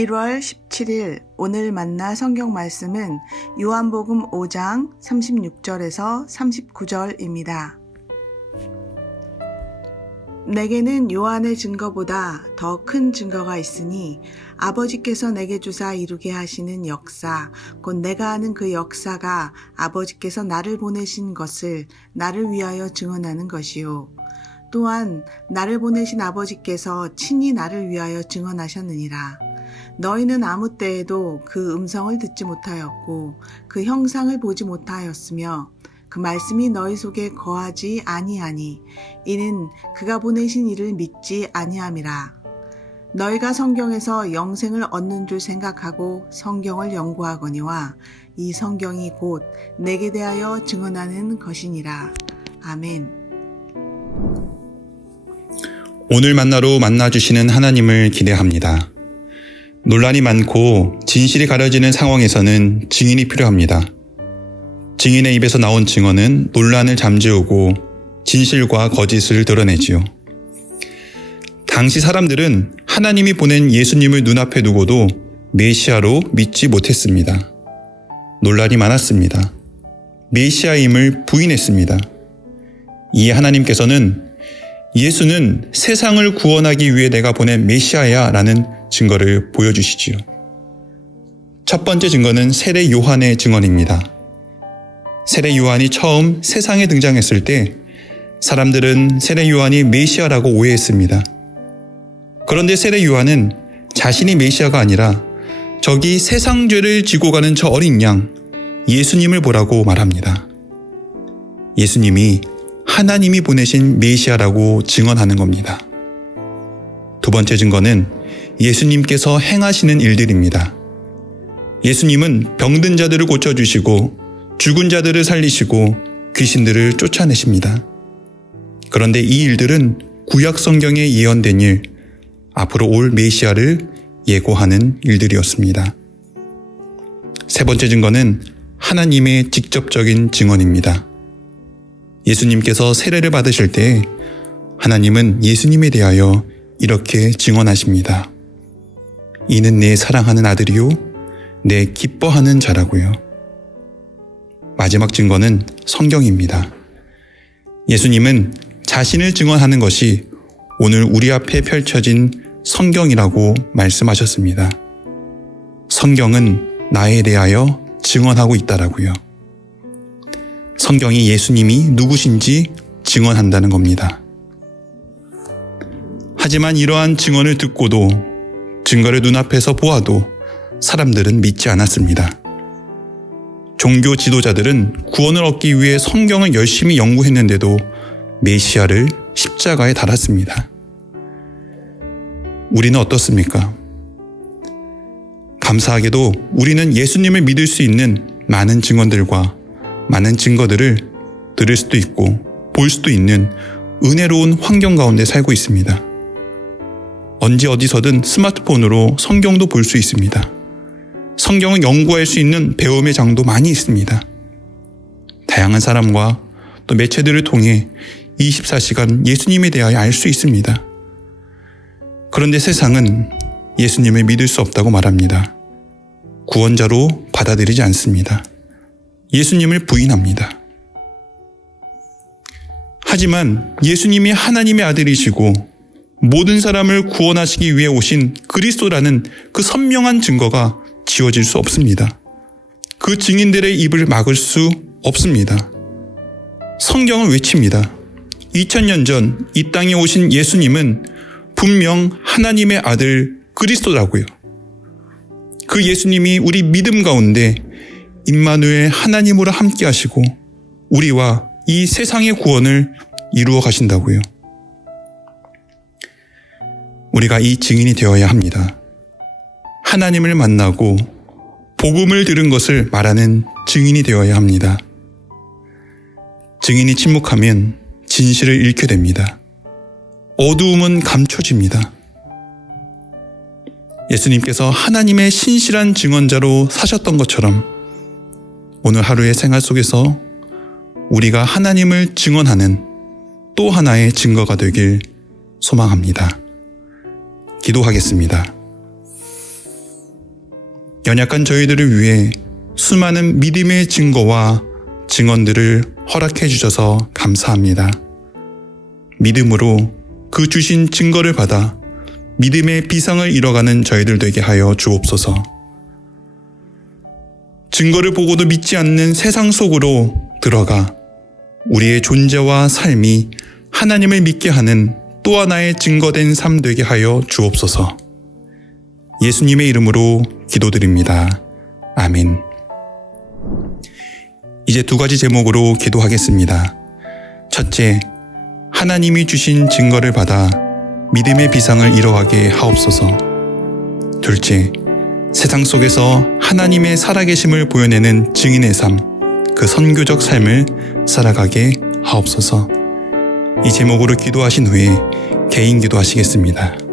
1월 17일 오늘 만나 성경 말씀은 요한복음 5장 36절에서 39절입니다. 내게는 요한의 증거보다 더 큰 증거가 있으니 아버지께서 내게 주사 이루게 하시는 역사, 곧 내가 아는 그 역사가 아버지께서 나를 보내신 것을 나를 위하여 증언하는 것이요. 또한 나를 보내신 아버지께서 친히 나를 위하여 증언하셨느니라. 너희는 아무 때에도 그 음성을 듣지 못하였고 그 형상을 보지 못하였으며 그 말씀이 너희 속에 거하지 아니하니 이는 그가 보내신 이를 믿지 아니함이라. 너희가 성경에서 영생을 얻는 줄 생각하고 성경을 연구하거니와 이 성경이 곧 내게 대하여 증언하는 것이니라. 아멘. 오늘 만나로 만나주시는 하나님을 기대합니다. 논란이 많고 진실이 가려지는 상황에서는 증인이 필요합니다. 증인의 입에서 나온 증언은 논란을 잠재우고 진실과 거짓을 드러내지요. 당시 사람들은 하나님이 보낸 예수님을 눈앞에 두고도 메시아로 믿지 못했습니다. 논란이 많았습니다. 메시아임을 부인했습니다. 이에 하나님께서는 예수는 세상을 구원하기 위해 내가 보낸 메시아야 라는 증거를 보여주시지요. 첫 번째 증거는 세례 요한의 증언입니다. 세례 요한이 처음 세상에 등장했을 때 사람들은 세례 요한이 메시아라고 오해했습니다. 그런데 세례 요한은 자신이 메시아가 아니라 저기 세상 죄를 지고 가는 저 어린 양 예수님을 보라고 말합니다. 예수님이 하나님이 보내신 메시아라고 증언하는 겁니다. 두 번째 증거는 예수님께서 행하시는 일들입니다. 예수님은 병든 자들을 고쳐주시고 죽은 자들을 살리시고 귀신들을 쫓아내십니다. 그런데 이 일들은 구약 성경에 예언된 일, 앞으로 올 메시아를 예고하는 일들이었습니다. 세 번째 증거는 하나님의 직접적인 증언입니다. 예수님께서 세례를 받으실 때 하나님은 예수님에 대하여 이렇게 증언하십니다. 이는 내 사랑하는 아들이요 내 기뻐하는 자라고요. 마지막 증거는 성경입니다. 예수님은 자신을 증언하는 것이 오늘 우리 앞에 펼쳐진 성경이라고 말씀하셨습니다. 성경은 나에 대하여 증언하고 있다라고요. 성경이 예수님이 누구신지 증언한다는 겁니다. 하지만 이러한 증언을 듣고도 증거를 눈앞에서 보아도 사람들은 믿지 않았습니다. 종교 지도자들은 구원을 얻기 위해 성경을 열심히 연구했는데도 메시아를 십자가에 달았습니다. 우리는 어떻습니까? 감사하게도 우리는 예수님을 믿을 수 있는 많은 증언들과 많은 증거들을 들을 수도 있고 볼 수도 있는 은혜로운 환경 가운데 살고 있습니다. 언제 어디서든 스마트폰으로 성경도 볼 수 있습니다. 성경을 연구할 수 있는 배움의 장도 많이 있습니다. 다양한 사람과 또 매체들을 통해 24시간 예수님에 대하여 알 수 있습니다. 그런데 세상은 예수님을 믿을 수 없다고 말합니다. 구원자로 받아들이지 않습니다. 예수님을 부인합니다. 하지만 예수님이 하나님의 아들이시고 모든 사람을 구원하시기 위해 오신 그리스도라는 그 선명한 증거가 지워질 수 없습니다. 그 증인들의 입을 막을 수 없습니다. 성경을 외칩니다. 2000년 전 이 땅에 오신 예수님은 분명 하나님의 아들 그리스도라고요. 그 예수님이 우리 믿음 가운데 임마누엘 하나님으로 함께 하시고 우리와 이 세상의 구원을 이루어 가신다고요. 우리가 이 증인이 되어야 합니다. 하나님을 만나고 복음을 들은 것을 말하는 증인이 되어야 합니다. 증인이 침묵하면 진실을 잃게 됩니다. 어두움은 감춰집니다. 예수님께서 하나님의 신실한 증언자로 사셨던 것처럼 오늘 하루의 생활 속에서 우리가 하나님을 증언하는 또 하나의 증거가 되길 소망합니다. 기도하겠습니다. 연약한 저희들을 위해 수많은 믿음의 증거와 증언들을 허락해 주셔서 감사합니다. 믿음으로 그 주신 증거를 받아 믿음의 비상을 이뤄가는 저희들 되게 하여 주옵소서. 증거를 보고도 믿지 않는 세상 속으로 들어가 우리의 존재와 삶이 하나님을 믿게 하는 또 하나의 증거된 삶 되게 하여 주옵소서. 예수님의 이름으로 기도드립니다. 아멘. 이제 두 가지 제목으로 기도하겠습니다. 첫째, 하나님이 주신 증거를 받아 믿음의 비상을 이뤄가게 하옵소서. 둘째, 세상 속에서 하나님의 살아계심을 보여내는 증인의 삶, 그 선교적 삶을 살아가게 하옵소서. 이 제목으로 기도하신 후에 개인 기도하시겠습니다.